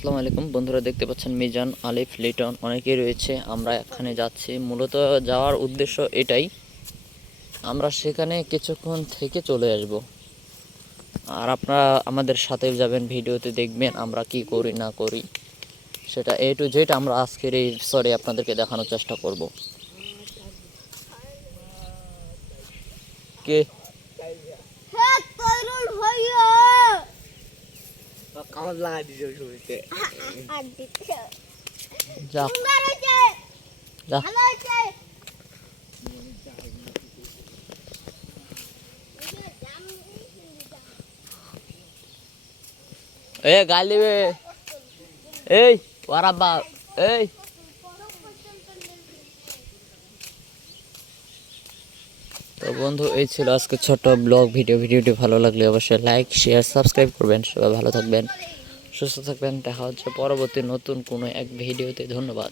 আসসালামু আলাইকুম বন্ধুরা, দেখতে পাচ্ছেন মিজান, আলিফ, লিটন অনেকেই রয়েছে। আমরা এখানে যাচ্ছি, মূলত যাওয়ার উদ্দেশ্য এটাই, আমরা সেখানে কিছুক্ষণ থেকে চলে আসব। আর আপনারা আমাদের সাথে যাবেন, ভিডিওতে দেখবেন আমরা কি করি না করি, সেটা A to Z আমরা আজকের এই আপনাদেরকে দেখানোর চেষ্টা করব। কে যা যা গাল দিবে এই ওয়ারাব্বা এই। তো বন্ধু, এই ছিল আজকে ছোট ব্লগ ভিডিওটি ভালো লাগলে অবশ্যই লাইক, শেয়ার, সাবস্ক্রাইব করবেন। সবাই ভালো থাকবেন, সুস্থ থাকবেন। দেখা হচ্ছে পরবর্তী নতুন কোনো এক ভিডিওতে। ধন্যবাদ।